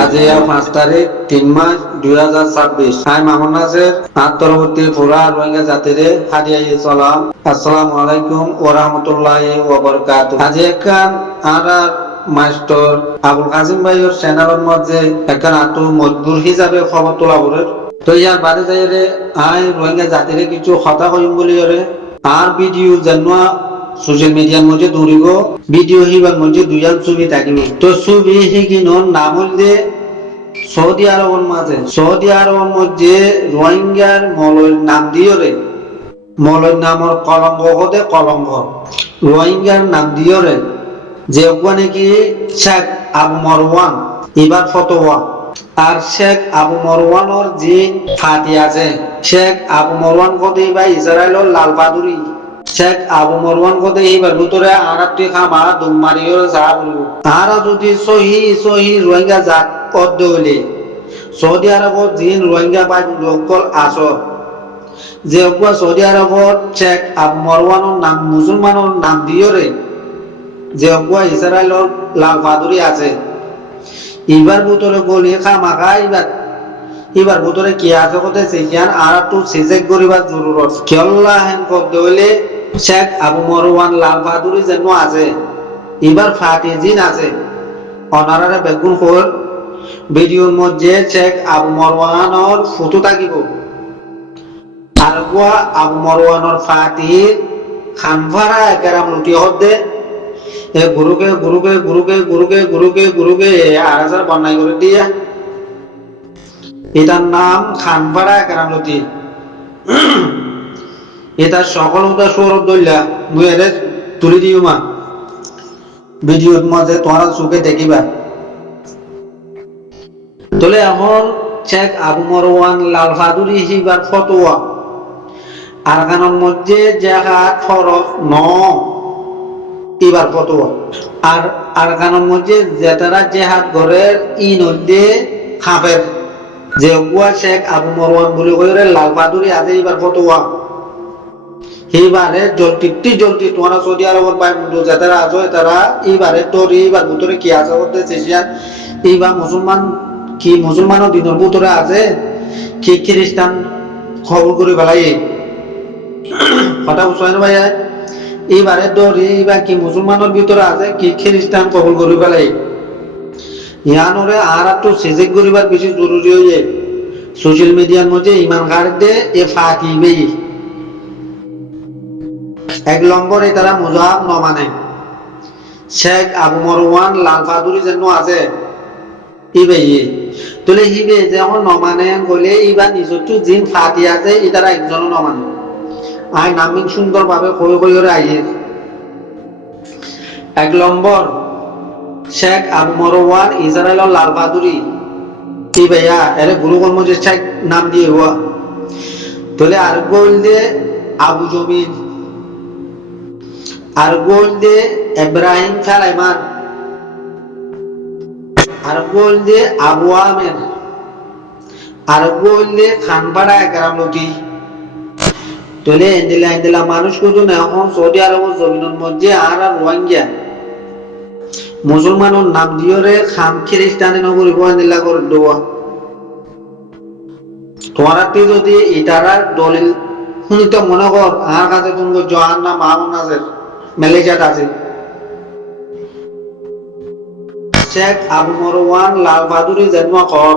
আজিয়া 5 তারিখ 3 মাস 2026 আমি মামুন নাসের আন্তর্বর্তী পুরা রোহিঙ্গা জাতিরে হাদিয়াই সালাম আসসালামু আলাইকুম ওয়া রাহমাতুল্লাহি ওয়া বারাকাতুহু। আজি একখান আর মাস্টার আবুল কাসিম ভাইয়ের চ্যানেলের মধ্যে একখান আতু মজবুর হিসাবে খবর তোলা বলে তো ইয়ার বাদে যাইরে আই রোহিঙ্গা জাতিরে কিছু কথা কইম বলি আর ভিডিও জানুয়া সোশ্যাল মিডিয়ার মধ্যে দৌড়িব ভিডিও হিবার মধ্যে দুইয়ান ছবি থাকিব তো ছবি হিকিনোর নাম হইলে সৌদি আরবের মধ্যে রোহিঙ্গার মলয় নাম দিয়রে মলয় নামর কলঙ্ক হতে কলঙ্ক রোহিঙ্গার নাম দিয়রে যে ওখানে কি শেখ আবু মরওয়ান এবার ফতোয়া আর শেখ আবু মরওয়ানোর যে ফাতি আছে শেখ আবু মরওয়ান কতে বা ইসরায়েলের লাল বাহাদুরি শেখ আবু মরওয়ান কতে এইবার ভিতরে আরাত্রি খামা দুম মারিও যা বলবো তারা যদি সহি রোহিঙ্গা জাত পদ্ম হইলে সৌদি আরবর জিন রোহিঙ্গা বাই লোকল আস যে সৌদি আরবর শেখ আবু মরওয়ানোর নাম মুসলমানের নাম দিয়রে যে ইসরায়েলের লাল বাহাদুরি আছে এবার ভিতরে গলি খামাখা এবার ভিতরে কি আছে কোথায় সেখান আর একটু সিজেক করিবার জরুরত কেল্লা হেন করতে হইলে শেখ আবু মরওয়ান লাল বাহাদুরি যেন আছে এবার ফাটি জিন আছে অনারারে বেগুন হল ভিডিওর মধ্যে শেখ আবু মরওয়ানোর ফটো থাকিব আর আবু মরওয়ানোর ফাটির খানভাড়া একেরাম লুটি হতে গুরুকে আর বন্যায় করে দিয়া এটার নাম খানপাড়া কেরামলতি এটা সকল সৌরভ দল্লা মুই এর তুলি দিও মা ভিডিওর মাঝে তোমরা চোখে দেখিবা তলে এখন শেখ আবু মরওয়ান লাল বাহাদুরি হিবার ফতোয়া আর কানের মধ্যে জাহাদ ফরজ ন এবার ফতোয়া আর আরকানের মধ্যে যেতারা জেহাদ ঘরের ই নদে খাপের যে শেখ আবু মরওয়ান বলে কইরে লাল বাহাদুরি আছে এবার ফতোয়া এইবারে জলটি তোমরা সৌদি আরবের বাই মুন্ডু যেতারা আছো তারা এইবারে তোর এইবার ভিতরে কি আছে করতে চেষ্টা এইবার মুসলমানের দিনের ভিতরে আছে কি খ্রিস্টান খবর করে বেলাই কথা বুঝছেন ভাই এইবারে দৌড়ি এইবার কি মুসলমানের ভিতরে আছে কি খ্রিস্টান কবুল করি পেলাই ইয়ানরে আর একটু সেজেক করিবার বেশি জরুরি হয়ে যায় সোশ্যাল মিডিয়ার মধ্যে ইমান কার্ডে এ ফাঁকিবে এক নম্বরে তারা মুজাহাব ন মানে শেখ আবু মরওয়ান লাল বাহাদুরি যেন আছে ইবে তোলে হিবে যখন ন মানে গলে এইবার নিজের জিন ফাঁকি আছে এটারা একজনও ন মানে আই নামিন সুন্দর ভাবে কই আইয়ে এক নম্বর শেখ আবু মরওয়ান ইসরায়েলের লাল বাহাদুরি কি ভাইয়া এর গুরুগণ মধ্যে শেখ নাম দিয়ে হওয়া তাহলে আর গোল দে আবু জমিল আর গোল দে ইব্রাহিম সালাইমান আর গোল দে আবু আমের আর গোল দে খানপাড়া কেরামলতি তোলে এন্দিলা মানুষ কিন্তু এখন সৌদি আরবের জমিনের মধ্যে আর রোহিঙ্গা মুসলমানের নাম দিয়রে খাম খ্রিস্টানি নগরী এন্দিলা করে দেওয়া তোমারাতে যদি ইটারার দলিল শুনিতে মনে কর আর কাছে তুমি জহান না মামুন আছে ম্যালেজিয়াত আছে শেখ আবু মরওয়ান লাল বাহাদুরি জন্ম কর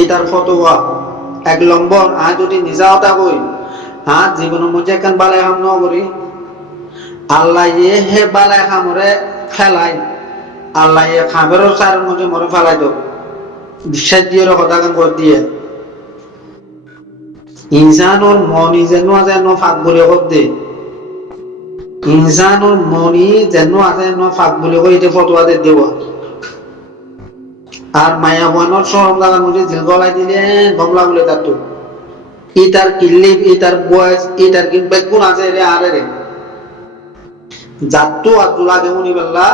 এটার ফতোয়া এক নম্বর আজ যদি নিজা হতা কই আজ জীবনের মধ্যে একখান বালাই খাম ন করি আল্লাহ হে বালাই খামরে ফেলাই আল্লাহ খামের সারের মধ্যে মরে ফেলাই দো বিশ্বাস দিয়ে কথা কান করে দিয়ে ইনসানোর মনি যেন আছে ফাঁক বলে করতে ইনসানোর মনি যেন আছে ফাঁক বলে করে এটা ফতোয়াতে দেওয়া আর মায়া বয়নর সরম জায়গার মধ্যে জিল গলাই দিলে গমলা বলে তার তো ইটার কিল্লিপ ইটার বয়স ইটার কি বেগুন আছে রে আরে রে জাতু আব্দুল্লাহ কেমনি বেল্লা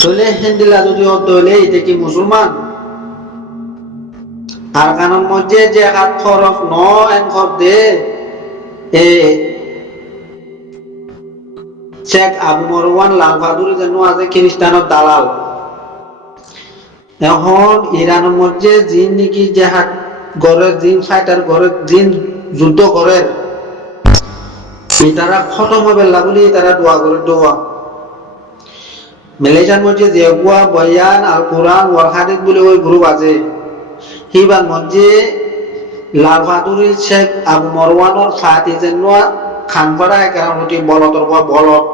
চলে হেন্দিলা যদি হতে হলে এটা কি মুসলমান আর কানের মধ্যে যে হাত খরচ ন এন খর দে এ শেখ আবু মরওয়ান লাল বাহাদুরি যেন আছে খ্রিস্টানের দালাল এখন ইরানের মধ্যে জিন নাকি যে ঘরের জিন ফাইটার ঘরের জিন যুদ্ধ করে তারা খতম হবে বলে তারা দোয়া করে দোয়া মালয়েশিয়ার মধ্যে জেগুয়া বয়ান আল কোরআন ওয়াল হাদিস বলে ওই গ্রুপ আছে হিবার মধ্যে লাল বাহাদুরের শেখ আবু মরওয়ানোর ফাতি জেনুয়া খানপাড়া একারণটি বলতর বলত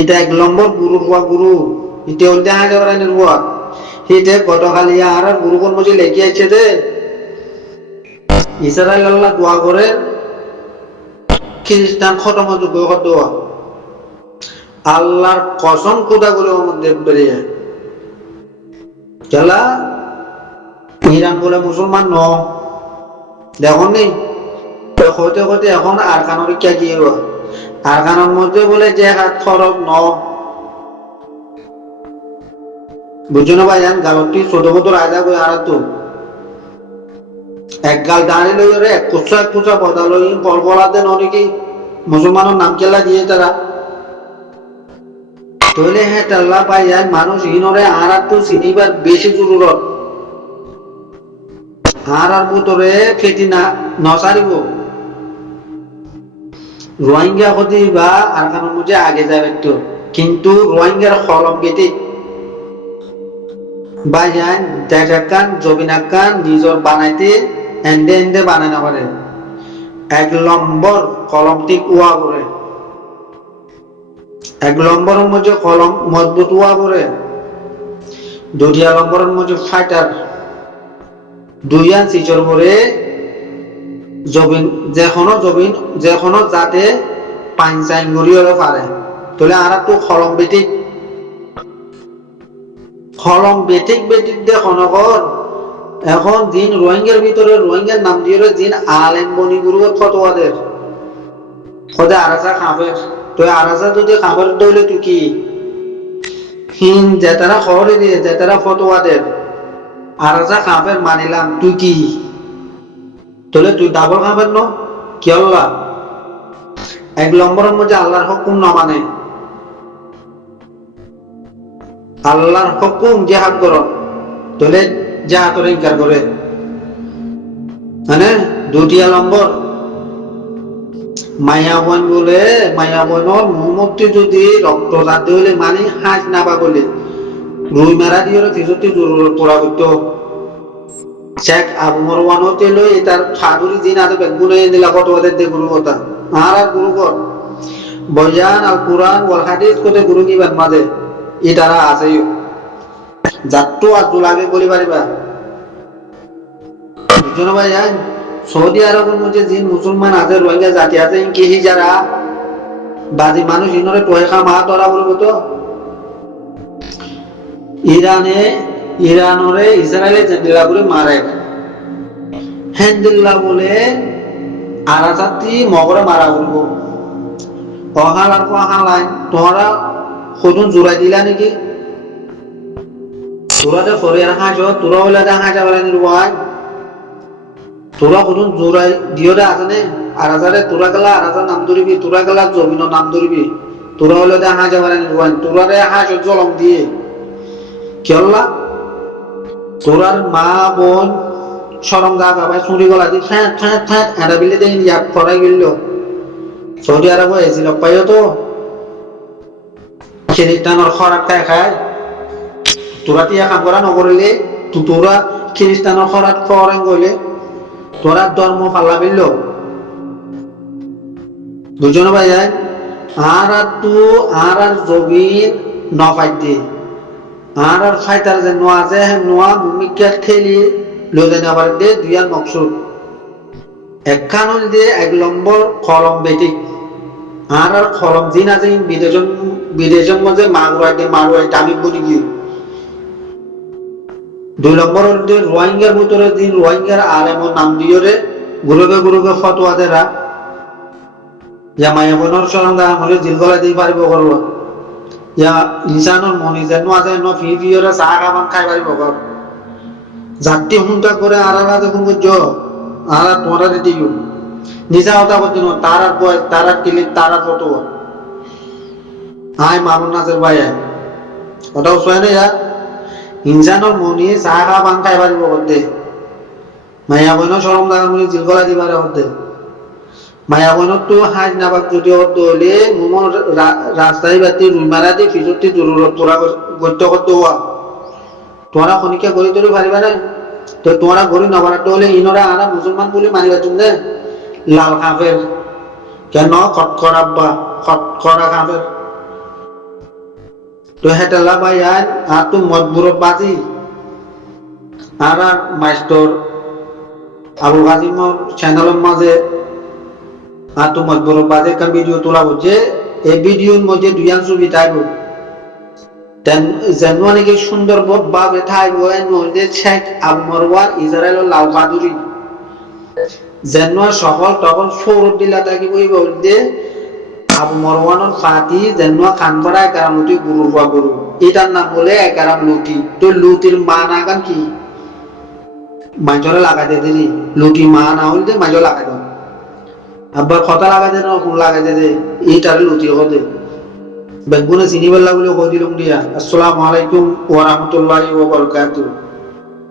এটা 1 নম্বর গুরুর গুরু এটা হইতে হাজার রানের বুয়া এটা গতকালি আর গুরুকুর মধ্যে লেগে আছে যে ইসরায়েল আল্লাহ দোয়া করে খ্রিস্টান খতম যোগ্য দোয়া আল্লাহর কসম খোদা করে মধ্যে বেরিয়ে খেলা ইরান বলে মুসলমান ন দেখুন নি হতে হতে এখন আরকানের কে কি আরকানের মধ্যে বলে যে হাত খরচ ন বুঝছো না ভাই গালটি ছোট মতো রাজা করে আর তো এক গাল দাঁড়িয়ে লই রে এক কুচা পদা লই বলবলাতে নকি মুসলমানের নাম কেলা দিয়ে তারা তাহলে হ্যাঁ টাল্লা পাই যায় মানুষ ইনরে আর তো চিনিবার বেশি জরুরত আর ভিতরে খেতি না নসারিব রোহিঙ্গা হতে বা আরকানের মধ্যে আগে যাবে তো কিন্তু রোহিঙ্গার খলম কেটে বাইজান দেখাকান জবিনাকান নিজর বানাইতে এন্ডে এন্ডে বানাই না পারে 1 নম্বর কলম ঠিক উয়া করে 1 নম্বরের মধ্যে কলম মজবুত উয়া করে 2 নম্বরের মধ্যে ফাইটার 2 সিচর করে জবিন যেখনো যাতে পাইনসাইন গড়িয়ে পারে তাহলে আর তো কলম বেটিক দেখনগর এখন জিন রোহিঙ্গার ভিতরে রোহিঙ্গার নাম দিয়ে জিন আলেম বনি গুরু ফতোয়াদের খোদা আরাসা খাবে তো আরাসা যদি খাবার দইলে তুই কি হিন যে তারা খবরে দিয়ে যে তারা ফতোয়াদের আরাসা খাবের মানিলাম তুই কি তাহলে তুই ডাবল খাবেন ন কি আল্লাহ 1 নম্বরের মধ্যে আল্লাহর হুকুম না মানে আল্লাহর হুকুম জিহাদ করো তাহলে জিহাদের ইনকার করে মানে 2 নম্বর মায়া বোন বলে মায়া বোনের মুহূর্তে যদি রক্ত জাতি হলে মানে হাজ না বা বলে রুই মারা দিয়ে ফিজতি জরুরত পড়া করতো শেখ আবু মরওয়ান হতে লই তার ফাদুরি জিন আছে বেগুনে দিলা কত ওদের দে গুরু কথা আর গুরু কর বয়ান আল কোরআন ওয়াল হাদিস কোতে গুরু কি বান মাঝে এটারা আছে যাত্তু আজু লাগে বলি পারিবা বুঝছো ভাই সৌদি আরবের মধ্যে জিন মুসলমান আছে রোহিঙ্গা জাতি আছে ইনকি যারা বাজি মানুষ ইনরে টোহেখা মা তোরা বলবো তো ইরানরে ইসরায়েলে জেন্দিলা করে মারে হেন্দিল্লা বলে আরাজাতি মগরে মারা বলবো অহাল আর অহালাই তোরা সদুন জোড়াই দিলা নাকি তোরা যে ফরিয়ার হাঁস তোরা হইলে হাঁসা বলে নির্বাহ তোরা সদুন জোড়াই দিও দে আছে নে আরাজারে তোরা গেলা আরাজার নাম ধরিবি তোরা গেলা জমিনের নাম ধরিবি তোরা হইলে হাঁসা বলে নির্বাহ তোরা রে হাঁস জলম দিয়ে কি আল্লাহ তোরার মা বোন সরঙ্গা বাবাই চুরি গলা দি এটা বিলে দেন ইয়াক ফরাই গেল সৌদি আরব এসিল পাইও তো খ্রিস্টানের খরাক খায় তোরা তিয়া কাম করা নকরিলে তোরা খ্রিস্টানের খরাক ফরেন গইলে তোরা ধর্ম পাল্লা বিল বুঝছো ভাই আর জবিন নফাই দিয়ে আর ফাইটার যে নোয়া যে নোয়া ভূমিকা ঠেলি লয়ে নেবার দিয়ে 2 মকসুদ একখান হল দিয়ে 1 নম্বর কলম বেটিক আর কলম জিন আছে বিদেশের মধ্যে মাগুরাই দামি বলি গিয়ে 2 নম্বর হল দিয়ে রোহিঙ্গার ভিতরে দিন রোহিঙ্গার আলেমর নাম দিয়ে রে গুরুকে ফতোয়া দেরা যা মায়া বোনের সরঙ্গা আমলে জিলগলা দিয়ে পারিব করব ইয়া ইনসানের মনি যেন আছে ন ফিরে চাহ খাবার খাই পারিব ঘর জাতি হুন্টা করে আড়ালা যখন বুঝছো আর তোরা দিও নিজা হতা করছি না তারার বয়স তারার ক্লিপ তারার ফটো আয় মামুন নাচের ভাই ওটাও শোয় না ইনসানৰ মনি চাহ খা পান খাই পাৰিব কতে মায়া বইনৰ চৰম দাগান বুলি জিলকলা দিবাৰে কতে মায়া বইনতো হাজ নাপাক যদি কত হলে মোমৰ ৰাস্তাই বাতি ৰুই মাৰা দি ফিজতি তোৰা গত্য কত হোৱা তোরা খনিকে গড়ি তরি পারিবা না তো তোরা গড়ি নবারাটো হলে ইনরা আনা মুসলমান বলে মানিবা তুমি লাল কাফের কেন খটকরাব্বা খটকরা কাফের তো হেটালা ভাই আর তো মজবুরত বাজি আর মাস্টার আবু গাজিমর চ্যানেলের মাঝে আর তো মজবুরত বাজে কান ভিডিও তোলা হচ্ছে এই ভিডিওর মধ্যে দুইয়ান ছবি থাকবে যেন নাকি সুন্দর ভাবে থাকবো শেখ আবু মারওয়ান ইসরায়েলের লাল বাহাদুরি যেন সকল তখন সৌরভ দিলা থাকি বই বলতে আবু মারওয়ানের ফাতি যেন খানপাড়া একারাম লুটি গুরুর বা গুরু এটার নাম বলে একারাম লুটি তো লুটির মা না গান কি মাইজরে লাগাইতে দিলি লুটি মা না হইলে মাইজর লাগাই দাও আবার কথা লাগাইতে না কোন লাগাইতে দে এইটারে লুটি হতে বেগুনে চিনি বেলা বলে কই দিলাম দিয়া। আসসালামু আলাইকুম ওয়া রাহমাতুল্লাহি ওয়া বারাকাতুহু।